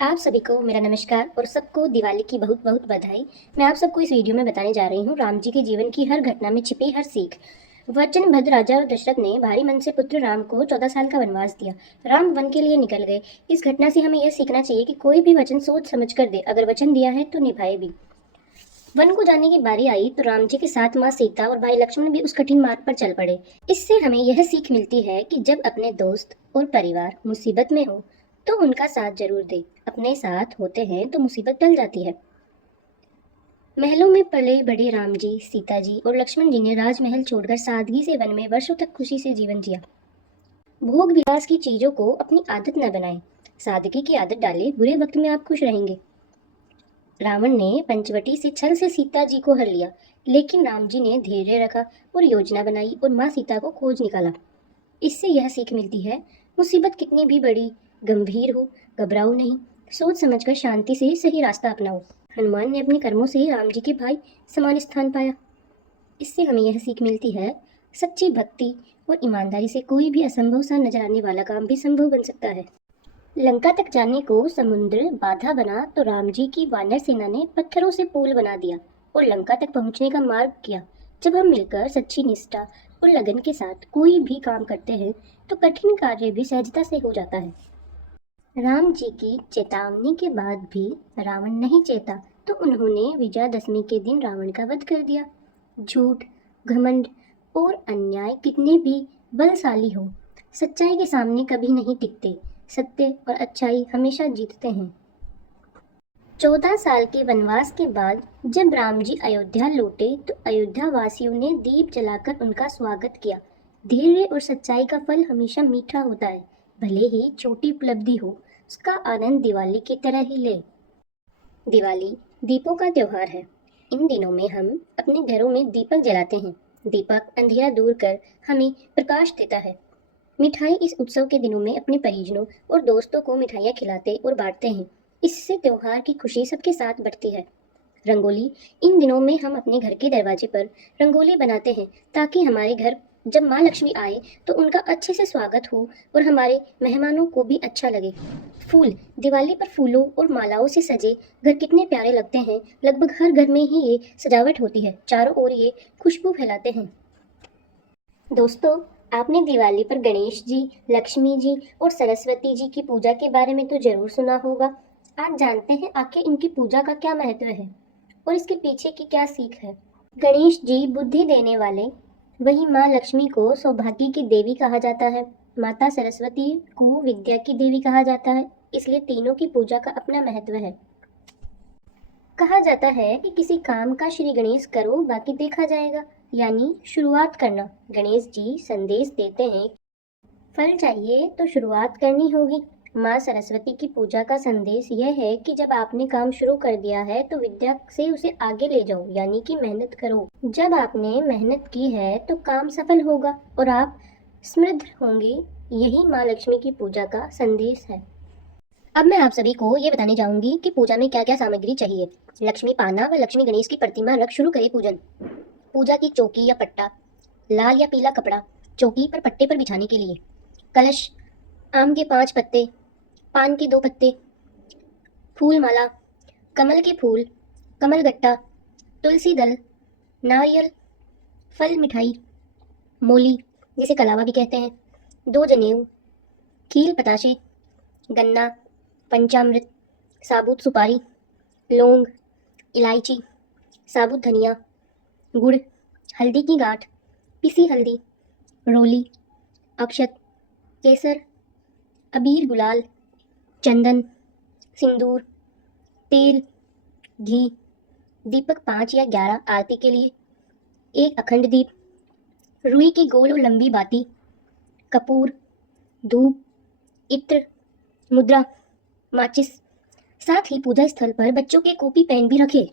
आप सभी को मेरा नमस्कार और सबको दिवाली की बहुत बहुत बधाई। मैं आप सबको इस वीडियो में बताने जा रही हूँ राम जी के जीवन की हर घटना में छिपी हर सीख। वचनबद्ध राजा दशरथ ने भारी मन से पुत्र राम को 14 साल का वनवास दिया। राम वन के लिए निकल गए। इस घटना से हमें यह सीखना चाहिए कि कोई भी वचन सोच समझ कर दे, अगर वचन दिया है तो निभाए भी। वन को जाने की बारी आई तो राम जी के साथ माँ सीता और भाई लक्ष्मण भी उस कठिन मार्ग पर चल पड़े। इससे हमें यह सीख मिलती है कि जब अपने दोस्त और परिवार मुसीबत में हो तो उनका साथ जरूर दे। अपने साथ होते हैं तो मुसीबत टल जाती है। महलों में पले बड़े राम जी, सीता जी और लक्ष्मण जी ने राजमहल छोड़कर सादगी से वन में वर्षों तक खुशी से जीवन जिया। भोग विलास की चीजों को अपनी आदत न बनाएं। सादगी की आदत डालें, बुरे वक्त में आप खुश रहेंगे। रावण ने पंचवटी से छल से सीता जी को हर लिया, लेकिन राम जी ने धैर्य रखा और योजना बनाई और माँ सीता को खोज निकाला। इससे यह सीख मिलती है, मुसीबत कितनी भी बड़ी गंभीर हो, घबराओ नहीं, सोच समझकर शांति से सही रास्ता अपनाओ। हनुमान ने अपने कर्मों से राम जी के भाई समान स्थान पाया। इससे हमें यह सीख मिलती है, सच्ची भक्ति और ईमानदारी से कोई भी असंभव सा नजर आने वाला काम भी संभव बन सकता है। लंका तक जाने को समुद्र बाधा बना तो राम जी की वानर सेना ने पत्थरों से पुल बना दिया और लंका तक पहुंचने का मार्ग किया। जब हम मिलकर सच्ची निष्ठा और लगन के साथ कोई भी काम करते हैं तो कठिन कार्य भी सहजता से हो जाता है। राम जी की चेतावनी के बाद भी रावण नहीं चेता तो उन्होंने विजयादशमी के दिन रावण का वध कर दिया। झूठ, घमंड और अन्याय कितने भी बलशाली हो, सच्चाई के सामने कभी नहीं टिकते। सत्य और अच्छाई हमेशा जीतते हैं। 14 साल के वनवास के बाद जब राम जी अयोध्या लौटे तो अयोध्या वासियों ने दीप जलाकर उनका स्वागत किया। धैर्य और सच्चाई का फल हमेशा मीठा होता है। भले ही छोटी उपलब्धि हो, उसका आनंद दिवाली की तरह ही ले। दिवाली दीपों का त्योहार है। इन दिनों में हम अपने घरों में दीपक जलाते हैं। दीपक अंधेरा दूर कर हमें प्रकाश देता है। मिठाई इस उत्सव के दिनों में अपने परिजनों और दोस्तों को मिठाइयाँ खिलाते और बांटते हैं। इससे त्योहार की खुशी सबके साथ बढ़ती है। रंगोली इन दिनों में हम अपने घर के दरवाजे पर रंगोली बनाते हैं ताकि हमारे घर जब माँ लक्ष्मी आए तो उनका अच्छे से स्वागत हो और हमारे मेहमानों को भी अच्छा लगे। फूल दिवाली पर फूलों और मालाओं से सजे घर कितने प्यारे लगते हैं। लगभग हर घर में ही ये सजावट होती है। चारों ओर ये खुशबू फैलाते हैं। दोस्तों, आपने दिवाली पर गणेश जी, लक्ष्मी जी और सरस्वती जी की पूजा के बारे में तो जरूर सुना होगा। आज जानते हैं आखिर इनकी पूजा का क्या महत्व है और इसके पीछे की क्या सीख है। गणेश जी बुद्धि देने वाले, वहीं माँ लक्ष्मी को सौभाग्य की देवी कहा जाता है। माता सरस्वती को विद्या की देवी कहा जाता है। इसलिए तीनों की पूजा का अपना महत्व है। कहा जाता है कि किसी काम का श्री गणेश करो, बाकी देखा जाएगा, यानी शुरुआत करना। गणेश जी संदेश देते हैं, फल चाहिए तो शुरुआत करनी होगी। माँ सरस्वती की पूजा का संदेश यह है कि जब आपने काम शुरू कर दिया है तो विद्या से उसे आगे ले जाओ, यानी कि मेहनत करो। जब आपने मेहनत की है तो काम सफल होगा और आप समृद्ध होंगे। यही माँ लक्ष्मी की पूजा का संदेश है। अब मैं आप सभी को ये बताने जाऊंगी कि पूजा में क्या क्या सामग्री चाहिए। लक्ष्मी पाना व लक्ष्मी गणेश की प्रतिमा रख शुरू करें पूजन। पूजा की चौकी या पट्टा, लाल या पीला कपड़ा चौकी पर पट्टे पर बिछाने के लिए। कलश, आम के 5 पत्ते, पान के 2 पत्ते, फूल माला, कमल के फूल, कमल गट्टा, तुलसी दल, नारियल, फल मिठाई, मोली जिसे कलावा भी कहते हैं, 2 जनेऊ, खील पताशे, गन्ना, पंचामृत, साबुत सुपारी, लौंग, इलायची, साबुत धनिया, गुड़, हल्दी की गांठ, पिसी हल्दी, रोली, अक्षत, केसर, अबीर गुलाल, चंदन, सिंदूर, तेल, घी, दीपक 5 या 11 आरती के लिए, 1 अखंड दीप, रुई की गोल और लंबी बाती, कपूर, धूप, इत्र, मुद्रा, माचिस। साथ ही पूजा स्थल पर बच्चों के कॉपी पेन भी रखें।